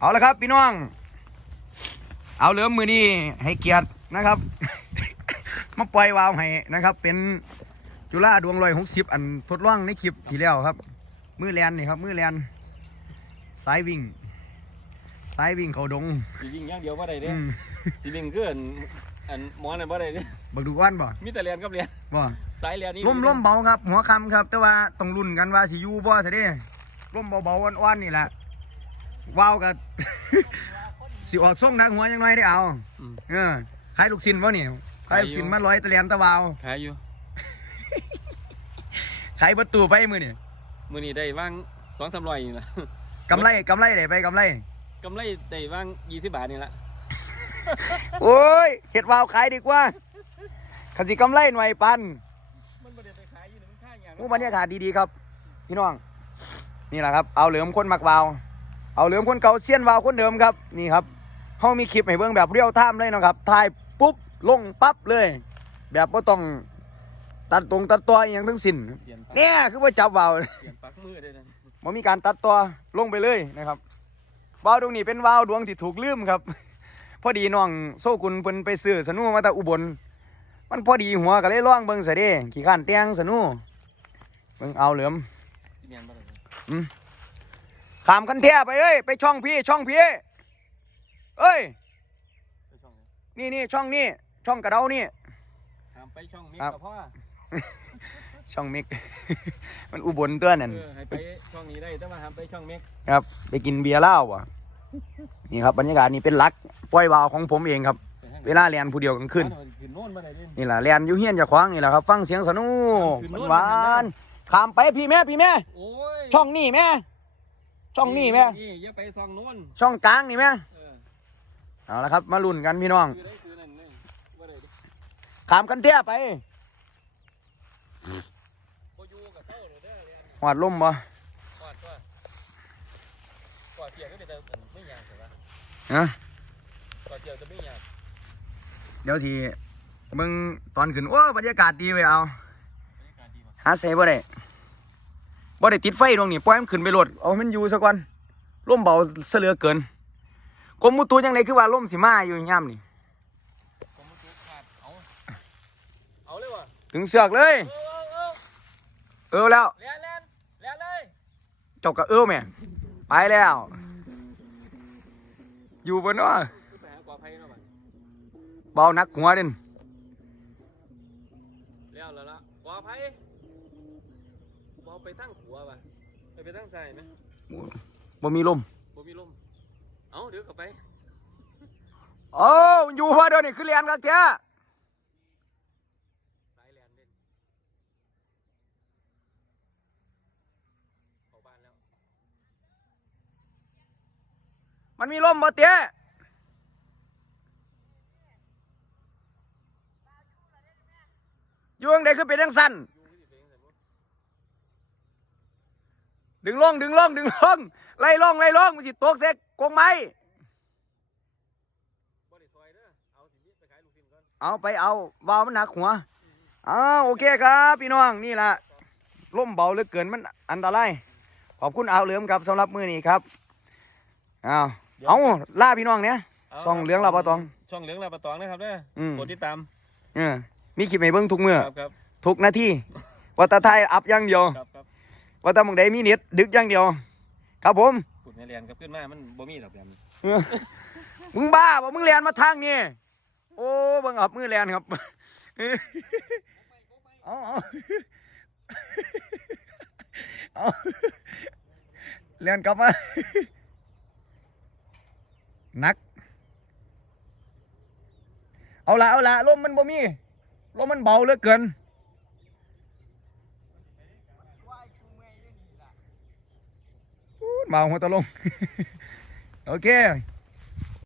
เอาละครับพี่น้อง เอาเหลือมือนี้ให้เกียรตินะครับ มาปล่อยวาวให้นะครับ เป็นจุฬาดวงลอยหกสิบอันทดลองในคลิปที่แล้วครับ มือแลนนี่ครับ มือแลนสายวิ่งสายวิ่งเขาดงสิวิ่งอย่างเดียวบ่ได้เด้อืมสิวิ่งคืออันอันหมอนั่นบ่ได้เด้บักดูก้อนบ่มีแต่เรียนกับเรียนบ่สายเรียนนี่ล่มล่มเบาครับ หัวคำครับ แต่ว่าต้องรุ่นกันว่าสิอยู่บ่ซะเด้ล่มเบาๆอ่อนๆนี่แหละ ว้าวกับ สิออกส่งนักหัวยังไงได้เอาเออขายลูกชิ้นบ่นี่ขายลูกชิ้นมาร้อยตะเลียนตะวาวขายอยู่ขายประตูไปมือนี่มื้อนี้ได้ว่าง2-300นี่ล่ะ กำไรกำไรได้ไปกำไร กำไรได้ว่าง20บาทนี่ล่ะโอ้ยเห็ดวาวขายดีกว่าขันสิกำไรหน่วยปันมันบ่ได้ไปขายอยู่นี่มันค่าหยังอู้บรรยากาศดีๆครับ พี่น้อง นี่แหละครับ เอาเหลือมคนมักวาว เอาเหลือมคนเก่าเซียนวาวคนเดิมครับนี่ครับเขามีคลิปให้เบิ่งแบบเรียวไทม์เลยนะครับถ่ายปุ๊บลงปั๊บเลย แบบบ่ต้องตัดตรงตัดตัวอหย่างทั้งสิ้นเสียนปักเนี่ยคือว่าจับวาวเสียนปักมือได้นั่นมันมีการตัดตัวลงไปเลยนะครับวาวดวงนี้เป็นวาวดวงที่ถูกลืมครับ พอดีน้องโซกุลเพิ่นไปซื้อสนุมาจากอุบล มันพอดีหัวก็เลยล่องเบิ่งซะเด้ขี้ข้านเตียงสนุเบิ่งเอาเหลือมสิแม่นบ่ได้ ขามกันเทียไปเอ้ยไปช่องพี่ช่องพี่เอ้ยไปช่องไหนนี่นี่ช่องนี่ช่องกระเดานี่ห้ามไปช่องมิกครับกับพ่อช่องมิก มันอุบลตัวนั่นเออให้ไปช่องนี้ได้แต่ว่าห้ามไปช่องมิกครับ ไปกินเบียร์เหล้าอะนี่ครับบรรยากาศนี่เป็นหลักปล่อยวาวของผมเองครับไปทางไหนเวลาเรียนผู้เดียวกลางคืนขึ้นโน่นบ่ได้เด้นี่แหละเรียนอยู่เฮียนเจะคว้าของนี่แหละครับ ฟังเสียงสนุขึ้นโน่นหวานๆขามไปพี่แม่พี่แม่โอ้ยช่องนี่แม่ ช่องนี่แม่นี่อย่าไปช่องโน่นช่องกลางนี่แม่เออเอาละครับ มาลุ้นกันพี่น้องคือได้คือนั่นนี่บ่ได้เด้ขามกันเทียไปบ่อยู่กับเจ้าเลยเด้อเรียนหวาดล่มบ่กอดก็กอดเสียก็เป็นแต่ไม่ยากใช่ปะฮะกอดเสียจะไม่ยากเดี๋ยวทีมึงตอนขึ้นโอ้บรรยากาศดีไปเอาบรรยากาศดีป่ะหาใส่บ่ได้ บ่ได้ติดไฟตรงนี้ปล่อยมันขึ้นไปโหลดเอาให้มันอยู่ซะก่อนล่มเบาเสยเหลือเกินกรมมุตุจังไดคือว่าล่มสิมาอยู่ย่ำนี่ผมมาจุกขาดเอาเอาเลยว่ะถึงเสือกเลย เออเออเออแล้วเลียนเลียนเลียนเลยเจบกับเออแม่ไปแล้ว อยู่บนเนาะไปหากว่าไผ่เนาะมันเบานักหัวเด่นเลี้ยวแล้วละกว่าไผ่บอ ไปทั้งหัวป่ะไปไปทั้งใส่ไหมบ่มีลมบ่มีลม เอาเดี๋ยวกลับไปโอ้มันอยู่พอเดี๋ยวนี้คือเรียนกันเถอะสายเลียนเล่นเข้าบ้านแล้ว มันมีลมบ่เตี้ยอยู่ยังไดคือเป็นจังสั้น ยูที่เป็นแต่รถ ดึงลงดึงลงดึงลงไล่ลงไล่ลงมันสิตกเสกกงไม้บ่ได้ซอยเด้อเอาสิไปขายลูกชิ้นก่อนเอาไปเอาวาวมันหนักหัวอ้าวโอเคครับ พี่น้องนี่ล่ะล่มเบาเหลือเกินมันอันตรายขอบคุณอาวเหลือมครับสำหรับมือนี้ครับอ้าวเอาล่าพี่น้องเนี่ยช่องเหลืองลาบะตองช่องเหลืองลาบะตองนะครับเด้ออืมกดติดตามเออมีคลิปให้เบิ่งทุกมือครับครับทุกนาทีว่าแตาไทยอัพอย่างเดียวครับครับ ว่าแตาบางใดมีเน็ตดึกอย่างเดียว ครับผมขุดในเรียนครับขึ้นมามันบ่มีดอกแบบนี้เออมึงบ้าบ่มึงเรียนมาทางนี่โอ้เบิ่งอับมือเรียนครับเออเอาเอาเอาเรียนกลับมาหนัก เอาละเอาละลมมันบ่มีลมมันเบาเหลือเกิน บาหัวตะลง โอเค